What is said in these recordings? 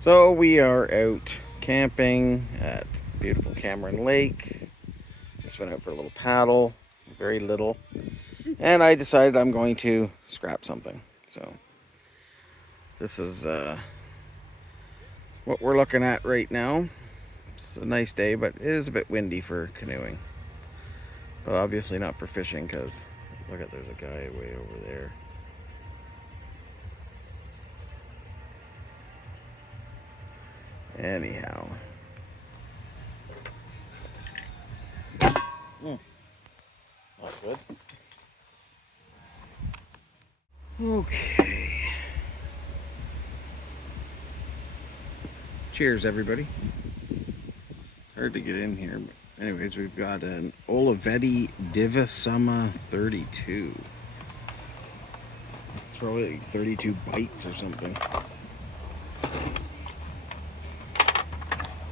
So we are out camping at beautiful Cameron Lake. Just went out for a little paddle, very little. And I decided I'm going to scrap something. So this is what we're looking at right now. It's a nice day, but it is a bit windy for canoeing. But obviously not for fishing because look at, there's a guy way over there. Anyhow. Not good. Okay. Cheers, everybody. Hard to get in here, but anyways, we've got an Olivetti Divisumma 32. It's probably like 32 bites or something.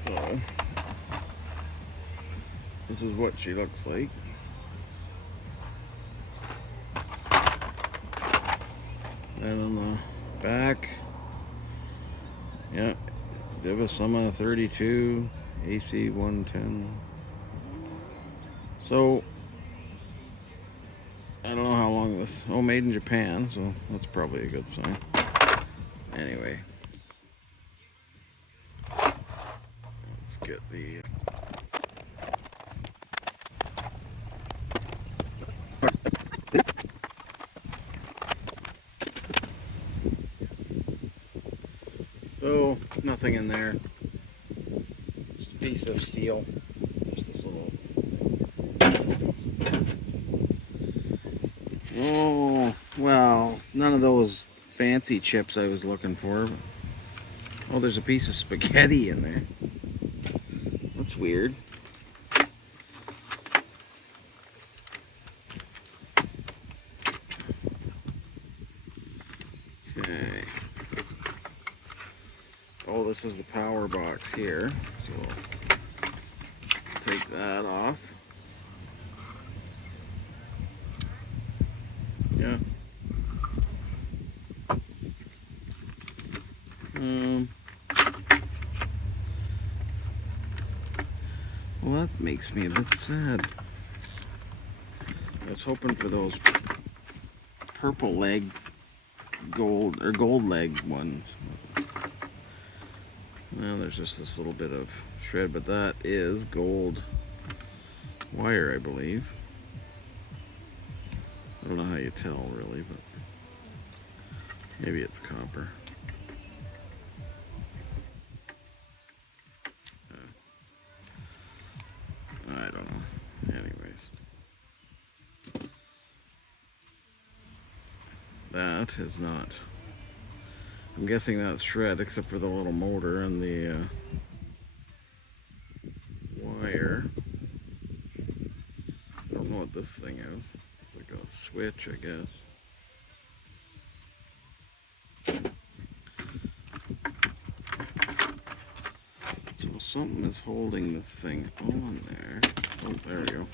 So, this is what she looks like. And on the back, yeah, Divisumma 32, AC 110. So, I don't know how long this. Oh, made in Japan, so that's probably a good sign. Anyway, let's get the. So, nothing in there. Just a piece of steel. Just this little. Oh, well, none of those fancy chips I was looking for. Oh, there's a piece of spaghetti in there. That's weird. Okay. Oh, this is the power box here. So take that off. Yeah. Well, that makes me a bit sad. I was hoping for those purple leg gold leg ones. Well, there's just this little bit of shred, but that is gold wire, I believe. I don't know how you tell really, but maybe it's copper. I don't know. Anyways. That is not. I'm guessing that's shred except for the little motor and the wire. I don't know what this thing is. It's like a switch, I guess. So something is holding this thing on there. Oh, there we go.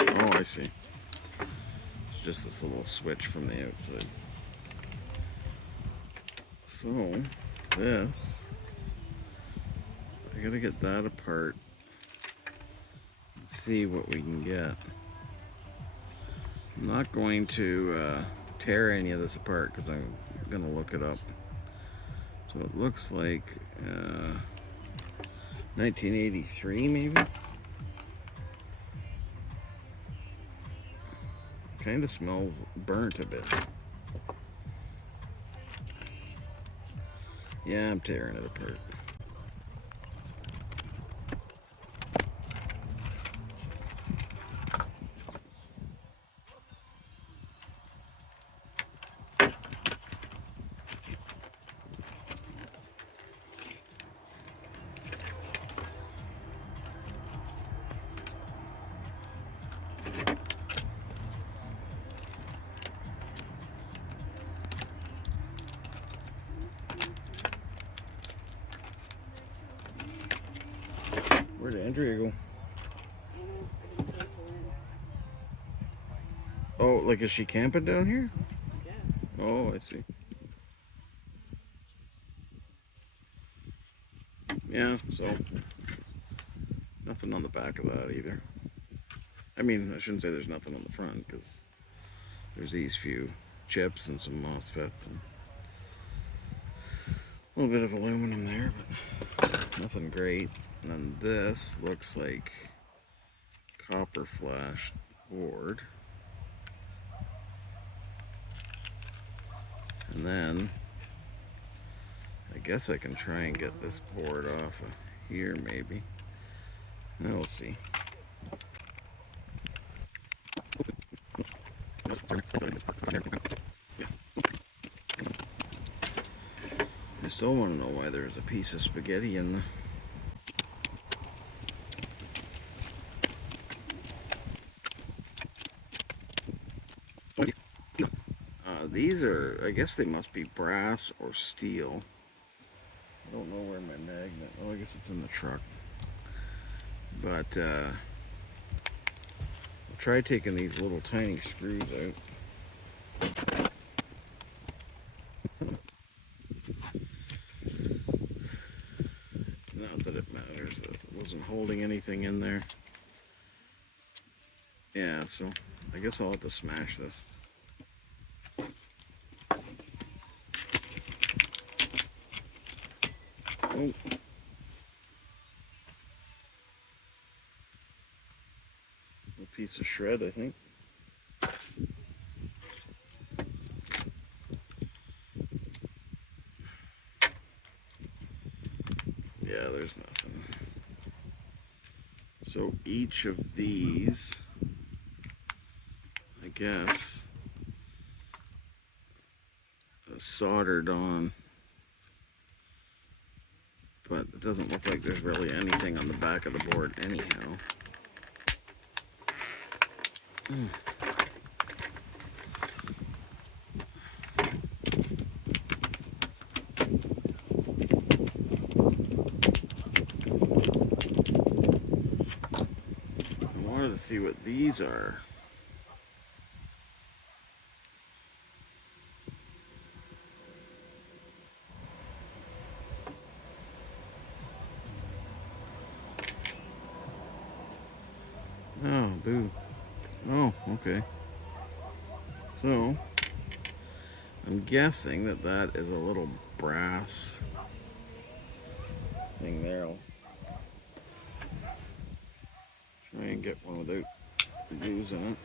Oh, I see. It's just this little switch from the outside. So, this, I gotta get that apart and see what we can get. I'm not going to tear any of this apart because I'm gonna look it up. So it looks like 1983 maybe? Kind of smells burnt a bit. Yeah, I'm tearing it apart. Where did Andrea go? Oh, like is she camping down here? Yes. Oh, I see. Yeah, so nothing on the back of that either. I mean, I shouldn't say there's nothing on the front, because there's these few chips and some MOSFETs and a little bit of aluminum there, but nothing great. And then this looks like copper flash board. And then I guess I can try and get this board off of here, maybe. We'll see. I still want to know why there's a piece of spaghetti in the... These are, I guess they must be brass or steel. I don't know where my magnet... Oh, I guess it's in the truck. But, I'll try taking these little tiny screws out. Not that it matters, that it wasn't holding anything in there. Yeah, so I guess I'll have to smash this. Oh. A piece of shred, I think. Yeah, there's nothing. So each of these, I guess, is soldered on. But it doesn't look like there's really anything on the back of the board anyhow. I wanted to see what these are. Oh, boo. Oh, okay. So, I'm guessing that that is a little brass thing there. I'll try and get one without losing it.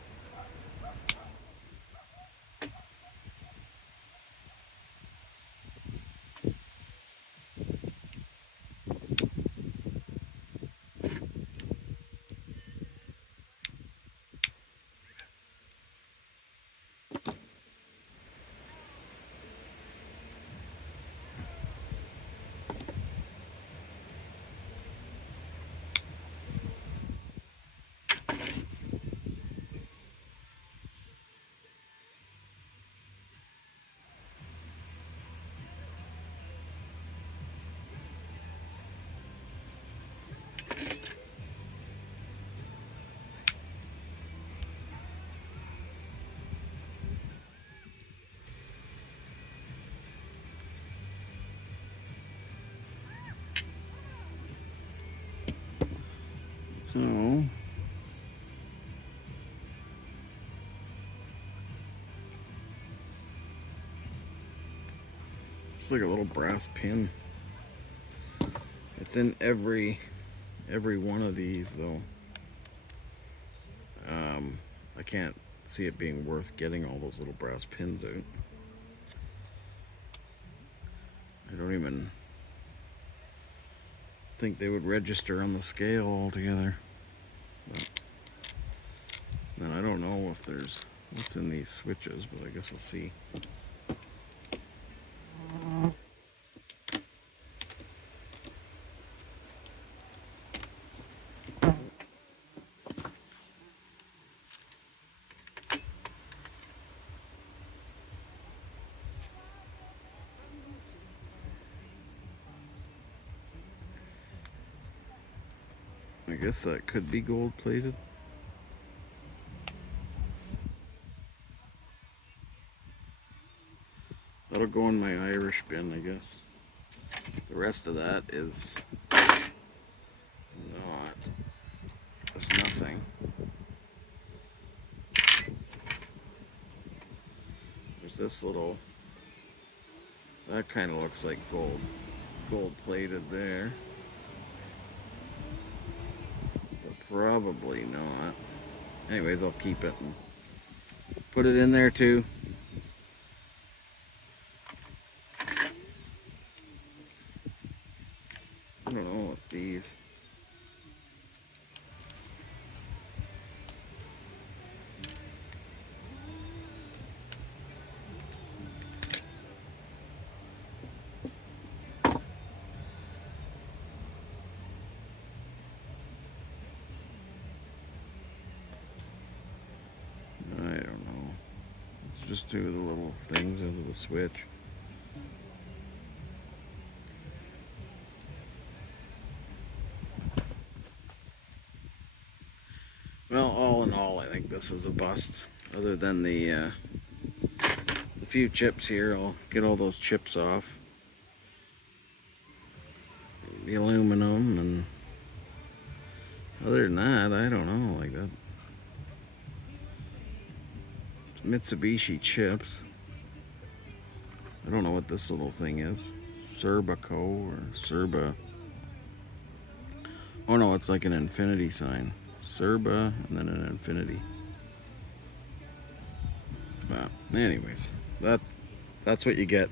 So, it's like a little brass pin. It's in every one of these, though. I can't see it being worth getting all those little brass pins out. I don't even think they would register on the scale altogether. But then I don't know if there's what's in these switches, but I guess we'll see. I guess that could be gold plated. That'll go in my Irish bin, I guess. The rest of that is this little, that kind of looks like gold plated there. But probably not. Anyways, I'll keep it and put it in there too. I don't know what these. I don't know. Let's just do the little things under the switch. Well, all in all, I think this was a bust. Other than the few chips here, I'll get all those chips off. The aluminum, and other than that, I don't know, like that. Mitsubishi chips. I don't know what this little thing is. Serbaco or Serba. Oh no, it's like an infinity sign. Serba and then an infinity. Well, anyways, that's what you get.